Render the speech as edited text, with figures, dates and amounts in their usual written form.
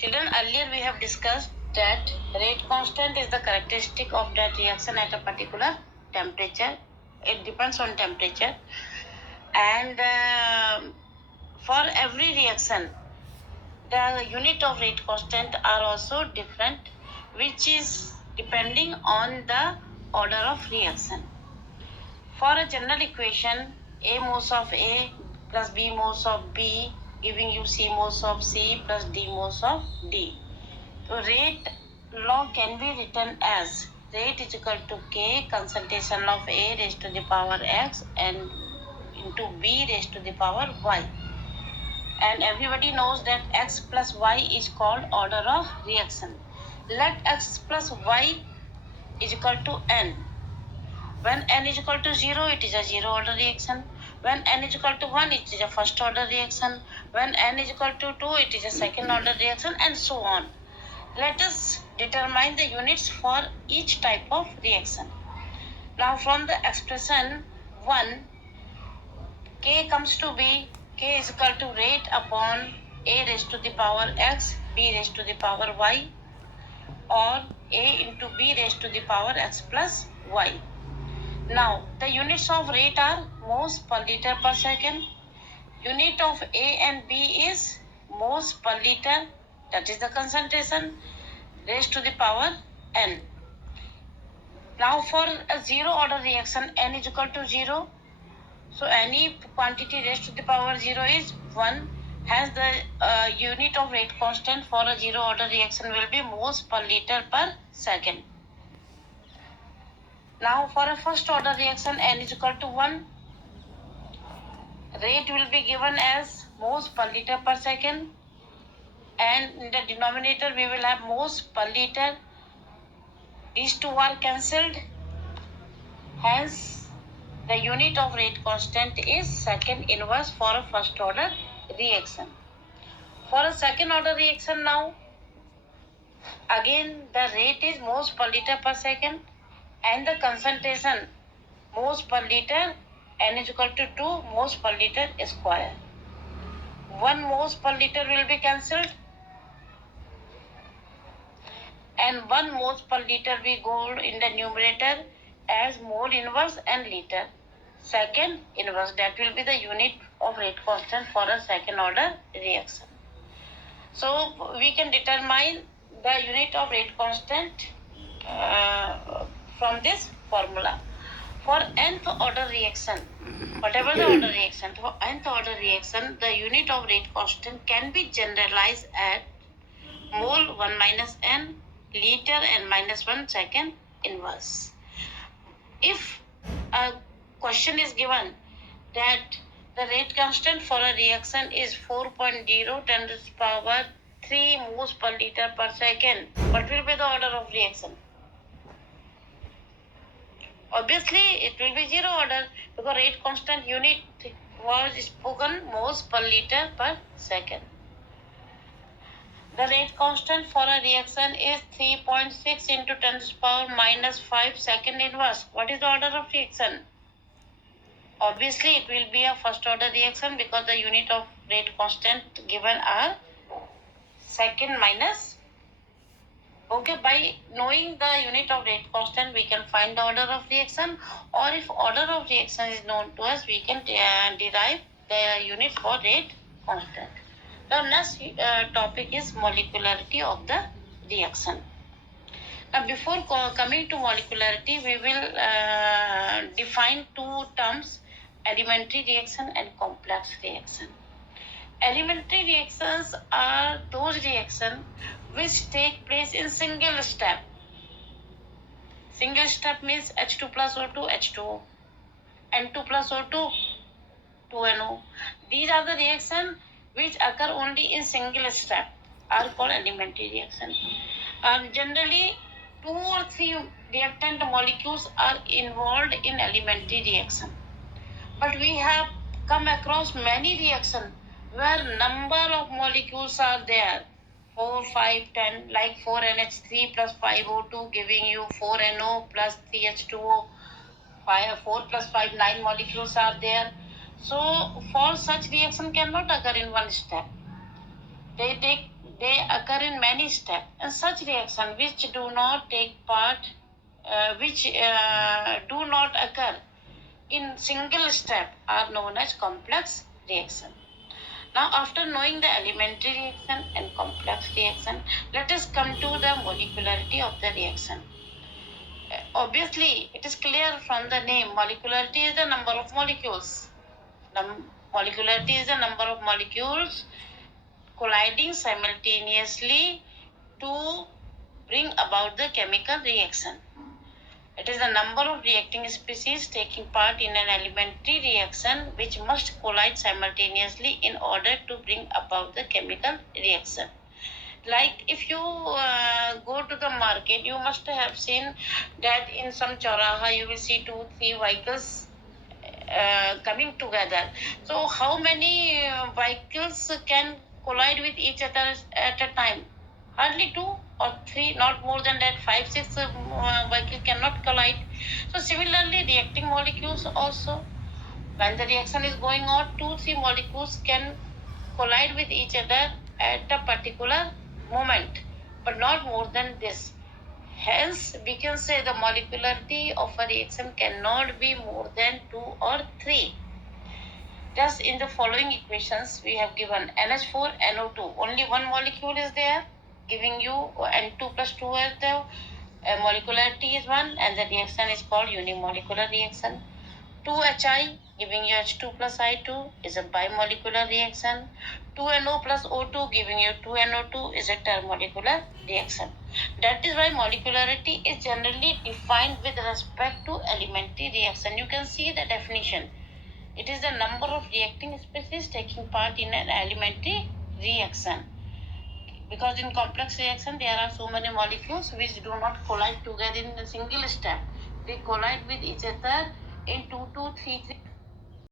Children, earlier we have discussed that rate constant is the characteristic of that reaction at a particular temperature. It depends on temperature, and for every reaction the unit of rate constant are also different, which is depending on the order of reaction. For a general equation, A moles of A plus B moles of B giving you C moles of C plus D moles of D. So rate law can be written as rate is equal to K concentration of A raised to the power X and into B raised to the power Y. And everybody knows that X plus Y is called order of reaction. Let X plus Y is equal to N. When n is equal to 0, it is a zero order reaction. When n is equal to 1, it is a first order reaction. When n is equal to 2, it is a second order reaction, and so on. Let us determine the units for each type of reaction. Now from the expression 1, K comes to be K is equal to rate upon A raised to the power X, B raised to the power Y, or A into B raised to the power X plus Y. Now, the units of rate are moles per liter per second. Unit of A and B is moles per liter, that is the concentration, raised to the power N. Now, for a zero order reaction, N is equal to 0. So, any quantity raised to the power 0 is 1. Hence, the unit of rate constant for a zero order reaction will be moles per liter per second. Now, for a first order reaction, N is equal to 1. Rate will be given as moles per liter per second, and in the denominator we will have moles per liter. These two are cancelled. Hence, the unit of rate constant is second inverse for a first order reaction. For a second order reaction now, again the rate is moles per liter per second and the concentration moles per liter, N is equal to 2 moles per liter square. 1 moles per liter will be cancelled and 1 moles per liter we go in the numerator as mole inverse and liter. Second inverse, that will be the unit of rate constant for a second order reaction. So we can determine the unit of rate constant from this formula. For nth order reaction, whatever the order reaction, for nth order reaction, the unit of rate constant can be generalized at mole 1 minus n, liter n minus 1 second inverse. If a question is given that the rate constant for a reaction is 4.0 10 to the power 3 moles per liter per second, what will be the order of reaction? Obviously, it will be zero order because rate constant unit was spoken moles per liter per second. The rate constant for a reaction is 3.6 into 10 to the power minus 5 second inverse. What is the order of reaction? Obviously, it will be a first order reaction because the unit of rate constant given are second minus. Okay, by knowing the unit of rate constant, we can find the order of reaction, or if order of reaction is known to us, we can derive the unit for rate constant. The next topic is molecularity of the reaction. Now, before coming to molecularity, we will define two terms, elementary reaction and complex reaction. Elementary reactions are those reactions which take place in single step. Single step means H2 plus O2, H2O, N2 plus O2, 2NO. These are the reactions which occur only in single step, are called elementary reaction. Generally, 2 or 3 reactant molecules are involved in elementary reaction. But we have come across many reactions where number of molecules are there, 4, 5, 10, like 4NH3 plus 5O2 giving you 4NO plus 3H2O, 4 plus 5, 9 molecules are there. So for such reaction cannot occur in one step. They take they occur in many steps, and such reactions which do not take part, which do not occur in single step are known as complex reaction. Now, after knowing the elementary reaction and complex reaction, let us come to the molecularity of the reaction. Obviously, it is clear from the name, molecularity is the number of molecules. Molecularity is the number of molecules colliding simultaneously to bring about the chemical reaction. It is the number of reacting species taking part in an elementary reaction which must collide simultaneously in order to bring about the chemical reaction. Like if you go to the market, you must have seen that in some chauraha you will see 2-3 vehicles coming together. So how many vehicles can collide with each other at a time? Hardly 2 or 3, not more than that. 5-6 vehicles cannot collide. So similarly, reacting molecules also, when the reaction is going on, 2-3 molecules can collide with each other at a particular moment, but not more than this. Hence, we can say the molecularity of a reaction cannot be more than 2 or 3. Just in the following equations, we have given NH4, NO2. Only one molecule is there, giving you N2 plus 2 as the molecularity is 1, and the reaction is called unimolecular reaction. 2HI giving you H2 plus I2 is a bimolecular reaction. 2NO plus O2 giving you 2NO2 is a termolecular reaction. That is why molecularity is generally defined with respect to elementary reaction. You can see the definition. It is the number of reacting species taking part in an elementary reaction. Because in complex reaction, there are so many molecules which do not collide together in a single step. They collide with each other in 2 to 3